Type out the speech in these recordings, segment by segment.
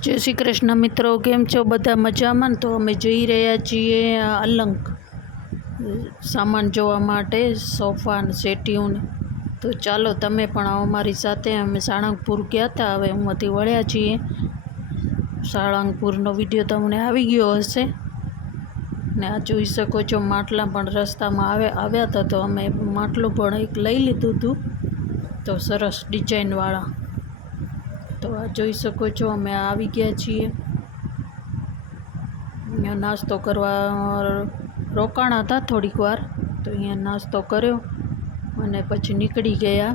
जय श्री कृष्ण मित्रों, केम छो बधा मजामां। तो अमे जई रह्या छीए अलंग सामान जोवा माटे, सोफा ने सेटियों ने। तो चालो तमे पण आओ मारी साथे। अमे साळंगपुर गया था, हवे उमांथी वळ्या छीए। साळंगपुरनो विडियो तमने आवी गयो हशे ने आ जोई शको छो માટલા पण रस्तामां આવ્યા હતા। तो अमे માટલું पण एक लई लीधुं हतुं, तो सरस डिजाइन वाळा। तो आ जोई शको छो अमे आवी गया छीए। अहींया नास्तो करवा रोकाणा था थोड़ीक वार, तो अहींया नास्तो कर्यो अने पछी निकળી गया।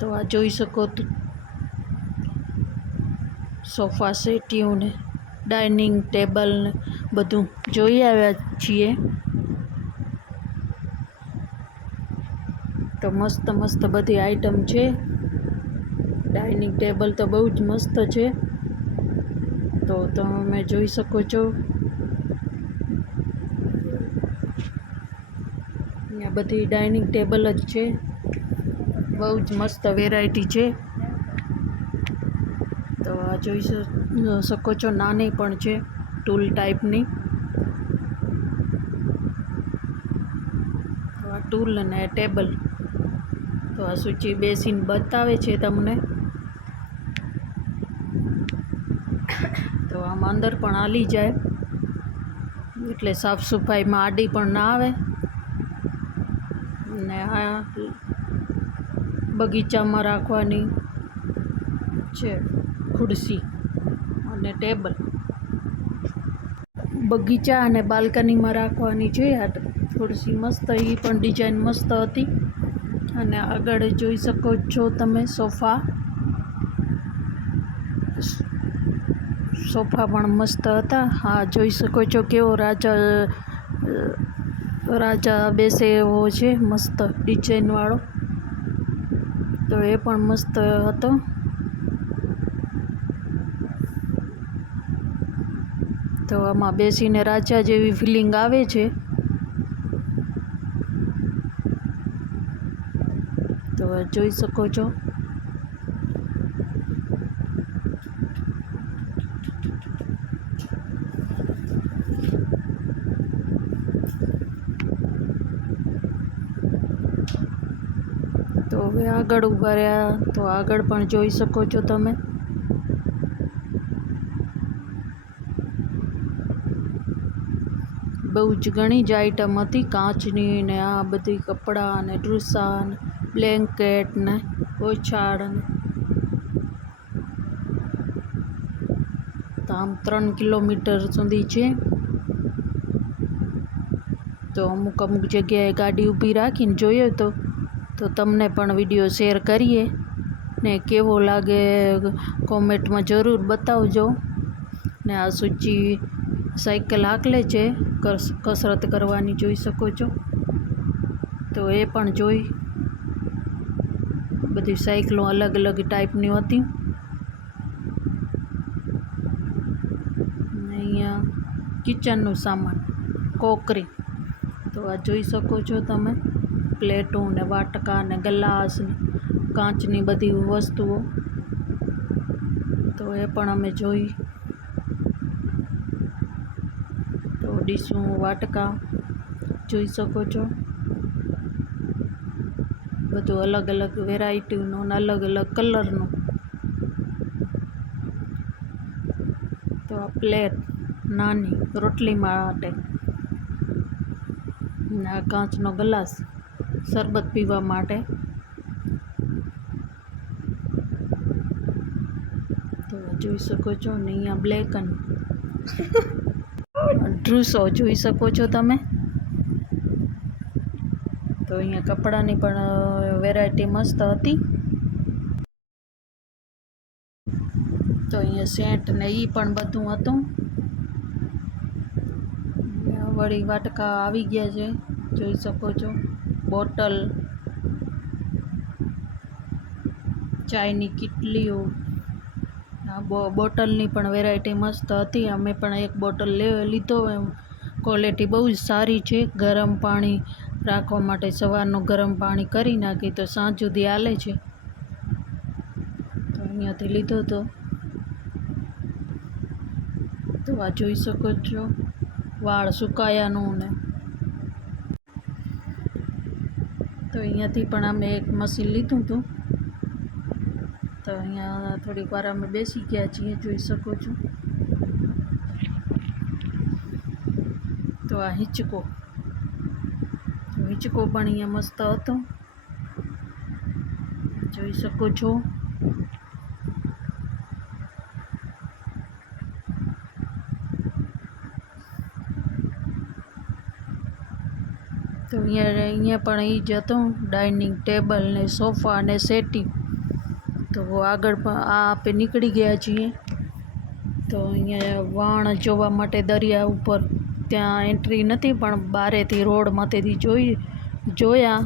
तो आ जोई शको सोफा सेटियों ने डाइनिंग टेबल ने बधुं जोई आव्या छीए। तो मस्त मस्त बधी आइटम छे। डाइनिंग टेबल तो बहु ज मस्त है। तो तमे जोई शको छो अहींया बधी डाइनिंग टेबल ज छे, बहु ज मस्त वेरायटी है। तो आ जोई शको छो नानी पण छे, टूल टाइपनी। तो आ टूल ने टेबल। तो आ सूची बेसीने बतावे छे तमने। तो आम अंदर पण हाली जाए एटले साफ सफाई में आडी पण ना आवे ने आ बगीचा में राखवानी छे खुर्सी अने टेबल। बगीचा अने बाल्कनी में राखवानी छे आ खुर्सी मस्त। ई पण डिजाइन मस्त हती। अने आगळ जोई शको छो तमे सोफा पण मस्त हता। हाँ, जोई शको छो केवो राजा बेसे एवो छे, मस्त डिजाइन वाळो। तो ए पण मस्त हतो। तो आमां बेसीने राजा जेवी फीलिंग आवे छे। तो जोई शको छो तो हवे आगळ ऊभा रह्या। तो आगळ पण जोई शको छो तमे। बहु ज घणी ज आइटम हती कांचनी ने आ बधी कपड़ा ने ड्रूसा ने ब्लेंकेट ने ओछाड़ ने। तो आम 3 किलोमीटर सुधी छे। तो अमुक अमुक जग्याए गाड़ी ऊभी राखीने जोयो तो तमने पण विडियो शेर करीए ने केवो लागे कॉमेंट में जरूर बतावजो। ने आ सूची साइकल हाकले छे, कसरत करवानी जोई शको छो। तो ए पण जोई। बधी साइकलों अलग अलग टाइपनी हती। अहींया किचननुं सामान कोकरी। तो आ जोई शको छो तमे प्लेटों ने वाटका ने गलास ने कांचनी बधी वस्तुओं। तो ए पण अमे जोई। तो डीशों वाटका जोई शको छो। बधुं अलग अलग वेरायटीनुं ने अलग अलग कलरनुं। तो आ प्लेट नानी रोटली माटे ने आ कांचनो गलास शरबत पीवा माटे। तो जोई शको छो ने अहींया ब्लेक ड्रूसो जोई शको छो तमे। तो अहींया कपड़ानी पण वेरायटी मस्त हती। तो अहींया सेंट ने ई पण बधुं हतुं। वળી वाटका आवी गया छे जोई शको छो। बोटल चायनी किटलीओ। बोटलनी पण वेरायटी मस्त हती। अमे पण एक बोटल लीधो। क्वॉलिटी बहु ज सारी छे। गरम पाणी राखवा माटे सवारनुं गरम पाणी करी नाखी तो साँज सुधी हाले छे। तो अहींयाथी लीधो तो। તો આ જોઈ શકો છો વાળ સુકાયાનું ને. તો અહીંયાથી પણ અમે એક મશીન લીધું હતું, તો અહીંયા થોડીક વાર અમે બેસી ગયા છીએ, જોઈ શકો છો. તો આ હિંચકો પણ અહીંયા મસ્ત હતો, જોઈ શકો છો. તો અહીંયા પણ એ જ હતો, ડાઇનિંગ ટેબલ ને સોફા ને સેટિંગ. તો આગળ પણ આ આપણે નીકળી ગયા છીએ. તો અહીંયા વાણ જોવા માટે દરિયા ઉપર ત્યાં એન્ટ્રી નથી, પણ બારેથી રોડમાંથી જોયા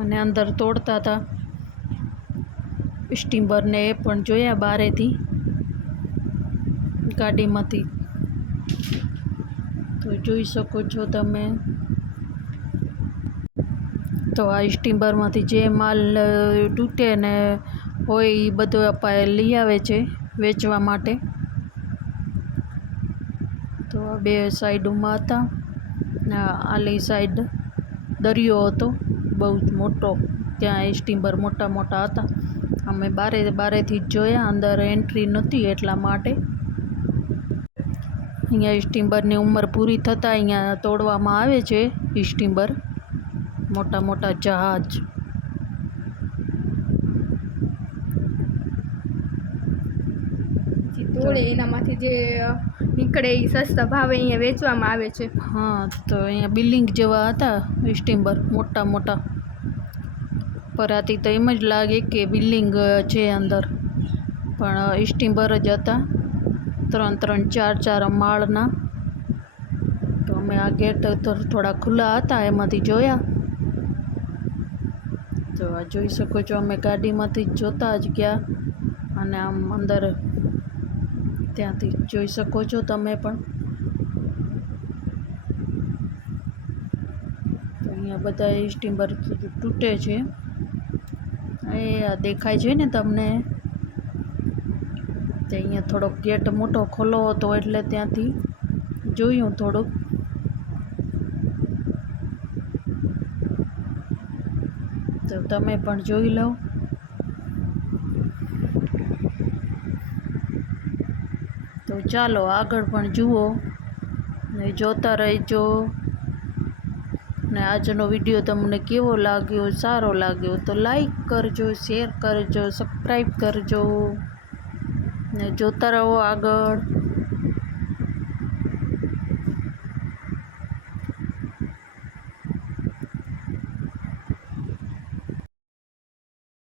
અને અંદર તોડતા હતા સ્ટીમરને, એ પણ જોયા બારેથી ગાડીમાંથી. તો જોઈ શકો છો તમે. તો આ સ્ટીમરમાંથી જે માલ તૂટે ને હોય એ બધું આપણે લઈ આવે છે વેચવા માટે. તો આ બે સાઈડોમાં હતા, આલી સાઈડ દરિયો હતો બહુ જ મોટો, ત્યાં સ્ટીમર મોટા મોટા હતા. અમે બારેથી જ જોયા, અંદર એન્ટ્રી નહોતી એટલા માટે. અહીંયા સ્ટીમરની ઉંમર પૂરી થતાં અહીંયા તોડવામાં આવે છે સ્ટીમર, મોટા મોટા જહાજ. તોડે એનામાંથી જે નીકળે એ સસ્તા ભાવે અહીંયા વેચવામાં આવે છે. હા, તો અહીંયા બિલ્ડિંગ જેવા હતા સ્ટીમર, મોટા મોટા. પરાથી તો એમ જ લાગે કે બિલ્ડિંગ છે અંદર, પણ સ્ટીમર જ હતા, 3-3, 4-4 માળના. તો અમે આ ગેટ થોડા ખુલ્લા હતા એમાંથી જોયા. તો આ જોઈ શકો છો, અમે ગાડીમાંથી જોતા જ ગયા અને આમ અંદર ત્યાંથી જોઈ શકો છો તમે પણ. તો અહીંયા બધા સ્ટીમર તૂટે છે, એ આ દેખાય છે ને તમને. તો અહીંયા થોડોક ગેટ મોટો ખોલો હતો એટલે ત્યાંથી જોયું થોડુંક. તો તમે પણ જોઈ લો. તો ચાલો આગળ પણ જુઓ ને જોતા રહેજો. ને આજનો વિડીયો તમને કેવો લાગ્યો, સારો લાગ્યો તો લાઈક કરજો, શેર કરજો, સબસ્ક્રાઈબ કરજો ને જોતા રહો આગળ.